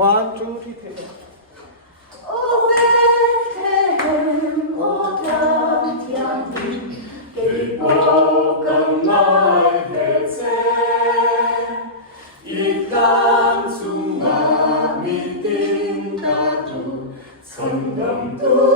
One, two, three, three. O Bethlehem, o Tag Tianmin, geh Bogen neu Bethlehem. 이 땅 충만 믿긴 가도 천남도